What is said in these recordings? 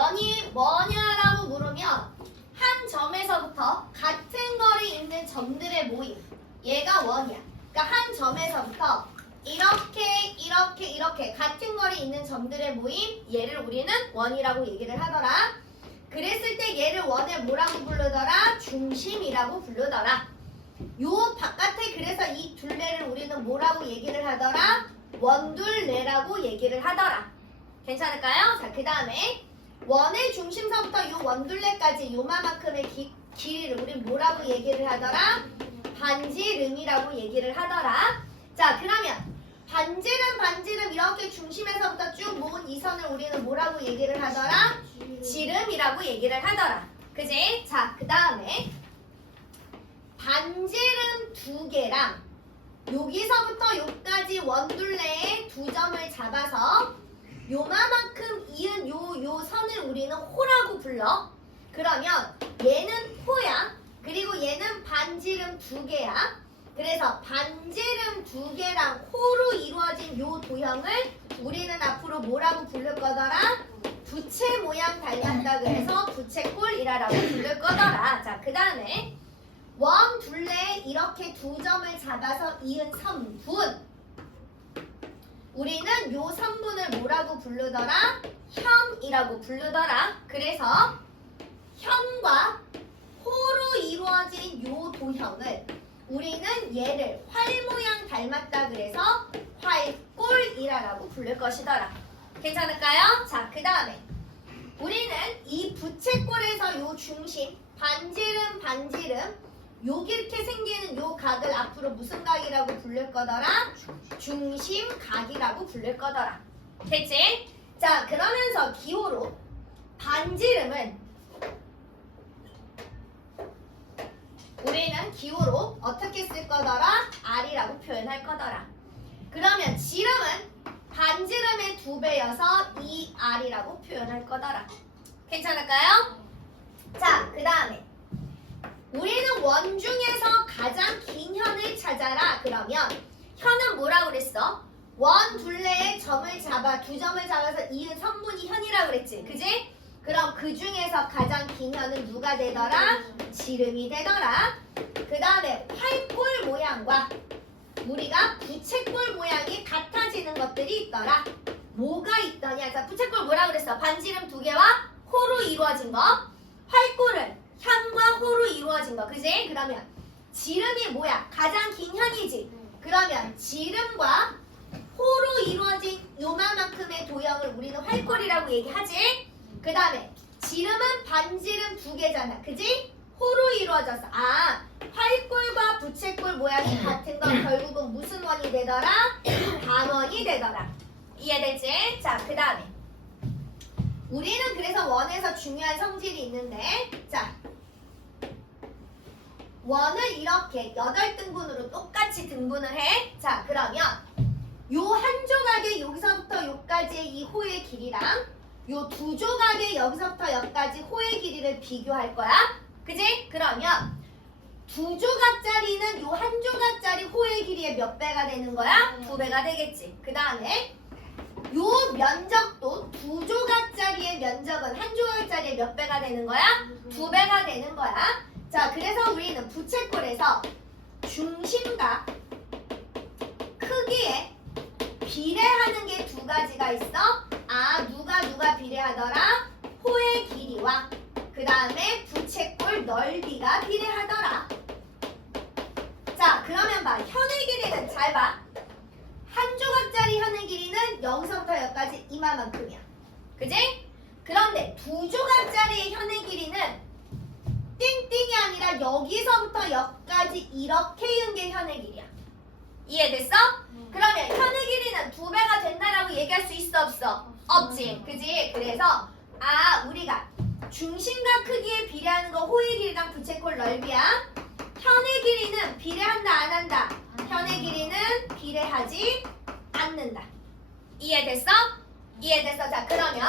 원이 뭐냐라고 물으면 한 점에서부터 같은 거리 있는 점들의 모임. 얘가 원이야. 그러니까 한 점에서부터 이렇게 같은 거리 있는 점들의 모임. 얘를 우리는 원이라고 얘기를 하더라. 그랬을 때 얘를 원을 뭐라고 부르더라? 중심이라고 부르더라. 요 바깥에 그래서 이 둘레를 우리는 뭐라고 얘기를 하더라? 원둘레라고 얘기를 하더라. 괜찮을까요? 자, 그 다음에 원의 중심서부터 요 원둘레까지 요만큼의 길이를 우린 뭐라고 얘기를 하더라? 반지름이라고 얘기를 하더라. 자, 그러면 반지름 이렇게 중심에서부터 쭉 모은 이 선을 우리는 뭐라고 얘기를 하더라? 지름이라고 얘기를 하더라. 그지? 자, 그 다음에 반지름 두 개랑 여기서부터 여기까지 원둘레에 두 점을 잡아서 요만큼 이은 요 선을 우리는 호라고 불러. 그러면 얘는 호야. 그리고 얘는 반지름 두 개야. 그래서 반지름 두 개랑 호로 이루어진 요 도형을 우리는 앞으로 뭐라고 부를 거더라? 부채 모양 닮았다 그래서 부채꼴이라고 부를 거더라. 자, 그 다음에 원 둘레에 이렇게 두 점을 잡아서 이은 선분. 우리는 요 선분을 뭐라고 부르더라? 현이라고 부르더라. 그래서 현과 호로 이루어진 요 도형을 우리는 얘를 활 모양 닮았다 그래서 활꼴이라고 부를 것이더라. 괜찮을까요? 자, 그 다음에 우리는 이 부채꼴에서 요 중심 반지름 여기 이렇게 생기는 요 각을 앞으로 무슨 각이라고 부를 거더라? 중심각이라고 부를 거더라. 됐지? 자, 그러면서 기호로 반지름은 우리는 기호로 어떻게 쓸 거더라? R이라고 표현할 거더라. 그러면 지름은 반지름의 2배여서 2R이라고 표현할 거더라. 괜찮을까요? 자, 그 다음에 우리는 원 중에서 가장 긴 현을 찾아라. 그러면 현은 뭐라고 그랬어? 원 둘레에 점을 잡아 두 점을 잡아서 이은 선분이 현이라고 그랬지. 그지? 그럼 그 중에서 가장 긴 현은 누가 되더라? 지름이 되더라. 그 다음에 활꼴 모양과 우리가 부채꼴 모양이 같아지는 것들이 있더라. 뭐가 있더냐? 자, 부채꼴 뭐라고 그랬어? 반지름 두 개와 호로 이루어진 거. 활꼴은 현과 호로 이루어진 거. 그지? 그러면 지름이 뭐야? 가장 긴 현이지. 그러면 지름과 호로 이루어진 요만큼의 도형을 우리는 활꼴이라고 얘기하지. 그 다음에 지름은 반지름 두 개잖아. 그지? 호로 이루어졌어. 아, 활꼴과 부채꼴 모양이 같은 건 결국은 무슨 원이 되더라? 단원이 되더라. 이해되지? 자, 그 다음에 우리는 그래서 원에서 중요한 성질이 있는데, 자, 원을 이렇게 8등분으로 똑같이 등분을 해. 자, 그러면 요 한 조각의 여기서부터 여기까지의 이 호의 길이랑 요 두 조각의 여기서부터 여기까지 호의 길이를 비교할 거야. 그지? 그러면 두 조각짜리는 요 한 조각짜리 호의 길이의 몇 배가 되는 거야? 2배가 되겠지. 그 다음에 요 면적도 두 조각짜리의 면적은 한 조각짜리의 몇 배가 되는 거야? 2배가 되는 거야. 자, 그래서 우리는 부채꼴에서 중심과 크기에 비례하는 게 두 가지가 있어. 아, 누가 비례하더라? 호의 길이와 그 다음에 부채꼴 넓이가 비례하더라. 자, 그러면 봐. 현의 길이는 잘 봐. 한 조각짜리 현의 길이는 여기서부터 여기까지 이만큼이야. 그지? 그런데 두 조각짜리의 현의 길이는 띵띵이 아니라 여기서부터 여기까지 이렇게 이은 게 현의 길이야. 이해됐어? 그러면 현의 길이는 2배가 된다라고 얘기할 수 있어 없어? 없지. 그지? 그래서 아, 우리가 중심과 크기에 비례하는 거 호의 길이랑 부채꼴 넓이야. 현의 길이는 비례한다 안 한다? 현의 길이는 비례하지 않는다. 이해됐어? 이해됐어? 자, 그러면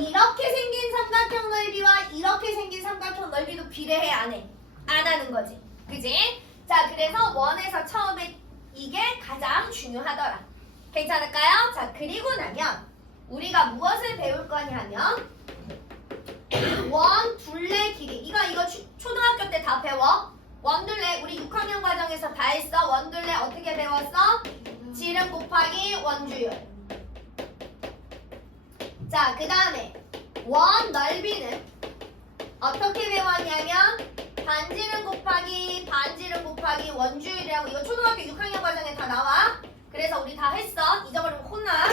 이렇게 생긴 삼각형 넓이와 이렇게 생긴 삼각형 넓이도 비례해 안 해? 안 하는 거지. 그지? 자, 그래서 원에서 처음에 이게 가장 중요하더라. 괜찮을까요? 자, 그리고 나면 우리가 무엇을 배울 거냐 하면 초등학교 때 다 배워. 원둘레 우리 6학년 과정에서 다 했어. 원둘레 어떻게 배웠어? 지름 곱하기 원주율. 자, 그 다음에 원 넓이는 어떻게 배웠냐면 반지름 곱하기 원주율이라고. 이거 초등학교 6학년 과정에 다 나와. 그래서 우리 다 했어. 잊어버리면 혼나.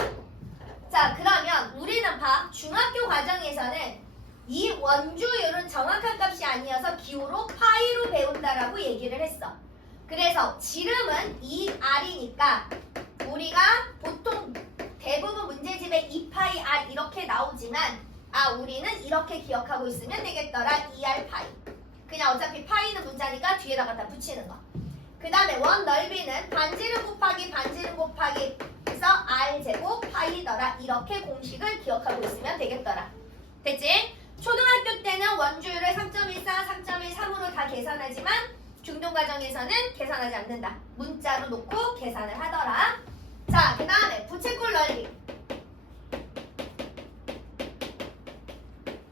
자, 그러면 우리는 중학교 과정에서는 이 원주율은 정확한 값이 아니어서 기호로 파이로 배운다라고 얘기를 했어. 그래서 지름은 2R이니까 우리가 보통 대부분 문제집에 2파이 R 이렇게 나오지만 우리는 이렇게 기억하고 있으면 되겠더라. 2R 파이. 그냥 어차피 파이는 문자니까 뒤에다 갖다 붙이는 거. 그 다음에 원 넓이는 반지름 곱하기 해서 R제곱 파이더라. 이렇게 공식을 기억하고 있으면 되겠더라. 됐지? 초등학교 때는 원주율을 3.14, 3.13으로 다 계산하지만 중등과정에서는 계산하지 않는다. 문자로 놓고 계산을 하더라. 자, 그 다음에 부채꼴 넓이.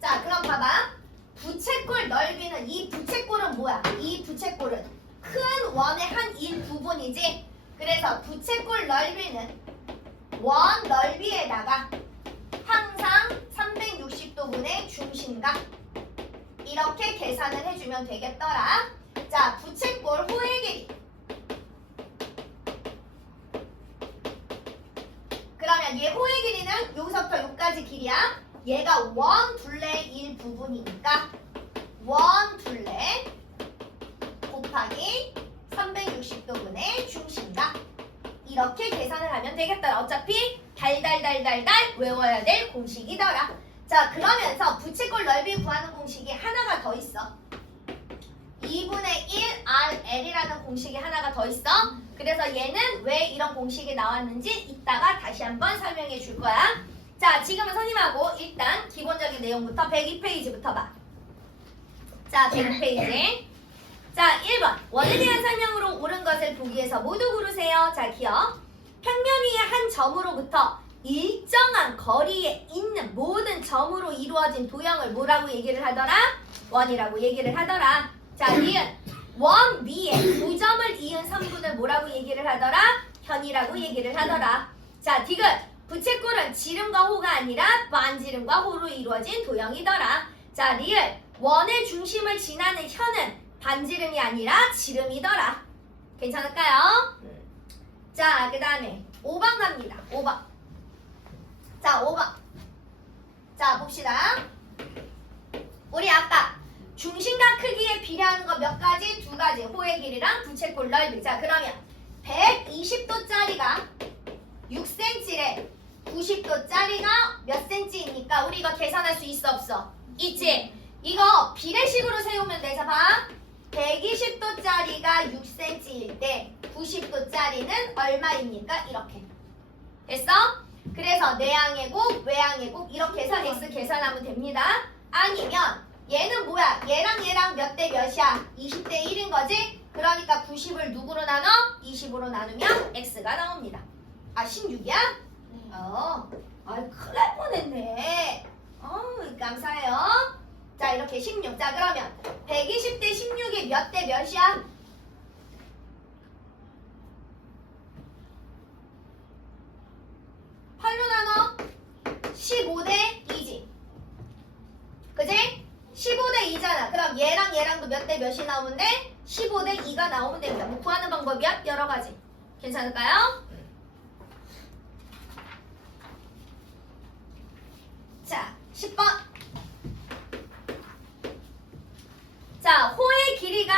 자, 그럼 봐봐. 부채꼴 넓이는 이 부채꼴은 뭐야? 이 부채꼴은 큰 원의 한 일부분이지. 그래서 부채꼴 넓이는 원 넓이에다가 항상 360도분의 중심각 이렇게 계산을 해주면 되겠더라. 자, 부채꼴 호의 길이. 그러면 얘 호의 길이는 여기서부터 여기까지 길이야. 얘가 원 둘레 일부분이니까 원 둘레 곱하기 360도분의 중심각 이렇게 계산을 하면 되겠다. 어차피 달달달달달 외워야 될 공식이더라. 자, 그러면서 부채꼴 넓이 구하는 공식이 하나가 더 있어. 2분의 1 RL이라는 공식이 하나가 더 있어. 그래서 얘는 왜 이런 공식이 나왔는지 이따가 다시 한번 설명해 줄 거야. 자, 지금은 선생님하고 일단 기본적인 내용부터 102페이지부터 봐. 자, 102페이지. 자, 1번. 원에 대한 설명으로 옳은 것을 보기에서 모두 고르세요. 자, 기억. 평면 위의 한 점으로부터 일정한 거리에 있는 모든 점으로 이루어진 도형을 뭐라고 얘기를 하더라? 원이라고 얘기를 하더라. 자, 니은. 원 위에 두 점을 이은 선분을 뭐라고 얘기를 하더라? 현이라고 얘기를 하더라. 자, 디귿. 부채꼴은 지름과 호가 아니라 반지름과 호로 이루어진 도형이더라. 자, 리을. 원의 중심을 지나는 현은 반지름이 아니라 지름이더라. 괜찮을까요? 자, 그 다음에 5번 갑니다. 5번. 자, 5번. 자, 봅시다. 우리 아까 중심각 크기에 비례하는 거 몇 가지? 두 가지. 호의 길이랑 부채꼴 넓이. 자, 그러면 120도짜리가 6cm래. 90도짜리가 몇 cm입니까? 우리 이거 계산할 수 있어 없어? 있지? 이거 비례식으로 세우면 돼서 봐. 120도짜리가 6cm일 때 90도짜리는 얼마입니까? 이렇게. 됐어? 그래서 내항의 곱, 외항의 곱 이렇게 해서 x 계산하면 됩니다. 아니면 얘는 뭐야? 얘랑 몇 대 몇이야? 20대 1인 거지? 그러니까 90을 누구로 나눠? 20으로 나누면 x가 나옵니다. 16이야? 큰일 날 뻔했네. 감사해요. 자, 이렇게 16. 자, 그러면 120대 16이 몇 대 몇이야? 8로 나눠 15대 2지. 그지? 15대 2잖아. 그럼 얘랑도 몇 대 몇이 나오면 돼? 15대 2가 나오면 됩니다. 뭐 구하는 방법이야? 여러 가지. 괜찮을까요? 자, 10번. 자, 호의 길이가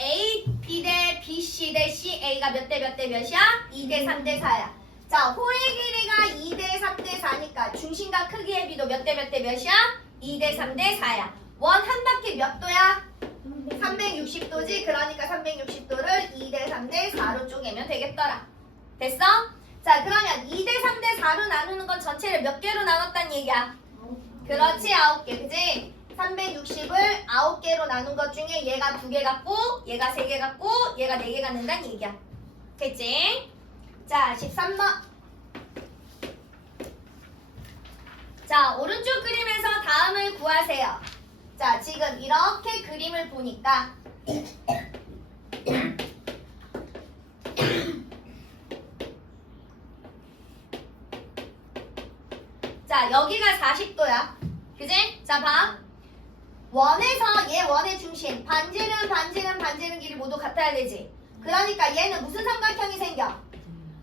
A, B 대 BC 대 C, A가 몇 대 몇이야? 2대 3대 4야. 자, 호의 길이가 2대 3대 4니까 중심각 크기의 비도 몇 대 몇이야? 2대 3대 4야. 원 한 바퀴 몇 도야? 360도지? 그러니까 360도를 2대 3대 4로 쪼개면 되겠더라. 됐어? 자, 그러면 2대 3대 4로 나누는 건 전체를 몇 개로 나눴단 얘기야? 그렇지, 9개. 그지? 360을 9개로 나눈 것 중에 얘가 2개 같고 얘가 3개 같고 얘가 4개 갖는다는 얘기야. 됐지? 자, 13번. 자, 오른쪽 그림에서 다음을 구하세요. 자, 지금 이렇게 그림을 보니까 자, 여기가 40도야. 그지? 자, 봐. 원에서 얘 원의 중심 반지름 길이 모두 같아야 되지. 그러니까 얘는 무슨 삼각형이 생겨?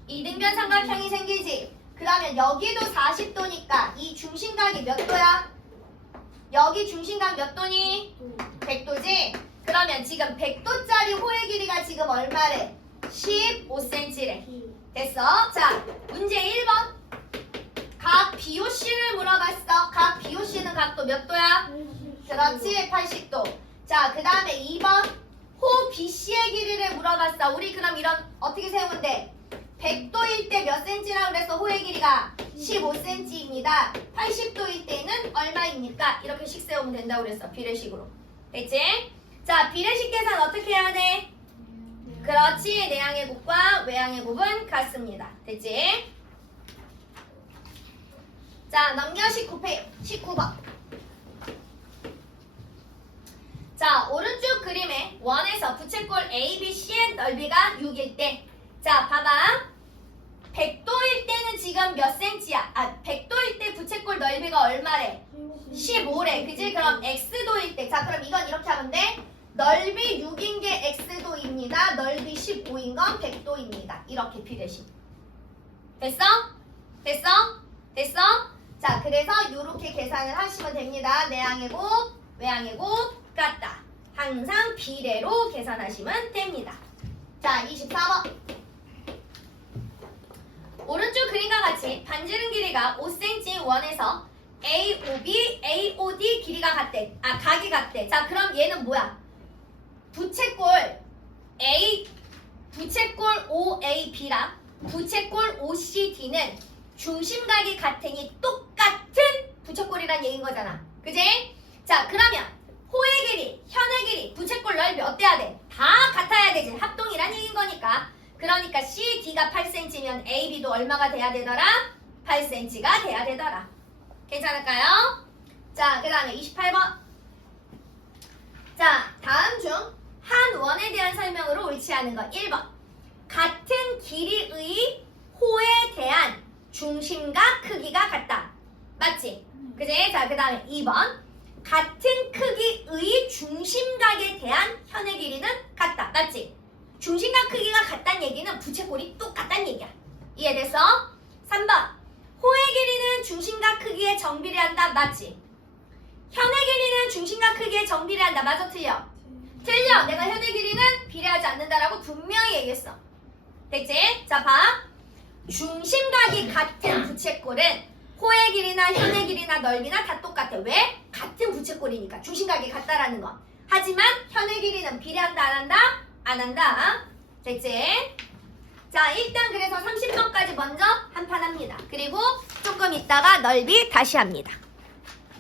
이등변 삼각형이 생기지. 그러면 여기도 40도니까 이 중심각이 몇 도야? 여기 중심각 몇 도니? 100도지? 그러면 지금 100도짜리 호의 길이가 지금 얼마래? 15cm래. 됐어? 자, 문제 1번. 각 BOC를 물어봤어. 각 BOC는 각도 몇 도야? 그렇지, 80도. 자, 그 다음에 2번. 호 BC의 길이를 물어봤어. 우리 그럼 이런 어떻게 세우면 돼? 100도일 때 몇 cm라고 그랬어? 호의 길이가 15cm입니다. 80도일 때는 얼마입니까? 이렇게씩 세우면 된다고 그랬어. 비례식으로. 됐지? 자, 비례식 계산 어떻게 해야 돼? 그렇지. 내향의 곱과 외향의 곱은 같습니다. 됐지? 자, 넘겨 19페이지. 19번. 자, 오른쪽 그림에 원에서 부채꼴 ABC의 넓이가 6일 때. 자, 봐봐. 100도일 때는 지금 몇 cm야? 100도일 때 부채꼴 넓이가 얼마래? 15래. 그지? 그럼 X도일 때. 자, 그럼 이건 이렇게 하면 돼. 넓이 6인 게 X도입니다. 넓이 15인 건 100도입니다. 이렇게 비례식. 됐어? 됐어? 됐어? 자, 그래서 이렇게 계산을 하시면 됩니다. 내향의 곱, 외향의 곱 같다. 항상 비례로 계산하시면 됩니다. 자, 24번. 오른쪽 그림과 같이 반지름 길이가 5cm 원에서 AOB, AOD 길이가 같대. 각이 같대. 자, 그럼 얘는 뭐야? 부채꼴 OAB랑 부채꼴 OCD는 중심각이 같으니 똑같은 부채꼴이란 얘기인 거잖아. 그지? 자, 그러면 호의 길이, 현의 길이, 부채꼴 넓이 어때야 돼? 다 같아야 되지. 합동이란 얘기인 거니까. 그러니까 CD가 8cm면 AB도 얼마가 돼야 되더라? 8cm가 돼야 되더라. 괜찮을까요? 자, 그 다음에 28번. 자, 다음 중 한 원에 대한 설명으로 옳지 않은 거 1번. 같은 길이의 호에 대한 중심각 크기가 같다. 맞지? 그지? 자, 그 다음에 2번. 같은 크기의 중심각에 대한 현의 길이는 같다. 맞지? 중심각 크기가 같다는 얘기는 부채꼴이 똑같다는 얘기야. 이해됐어? 3번. 호의 길이는 중심각 크기에 정비례한다. 맞지? 현의 길이는 중심각 크기에 정비례한다. 맞아? 틀려? 틀려. 내가 현의 길이는 비례하지 않는다라고 분명히 얘기했어. 됐지? 자, 봐. 중심각이 같은 부채꼴은 호의 길이나 현의 길이나 넓이나 다 똑같아. 왜? 같은 부채꼴이니까. 중심각이 같다라는 거. 하지만 현의 길이는 비례한다 안 한다? 안 한다. 됐지? 자, 일단 그래서 30번까지 먼저 한 판 합니다. 그리고 조금 있다가 넓이 다시 합니다.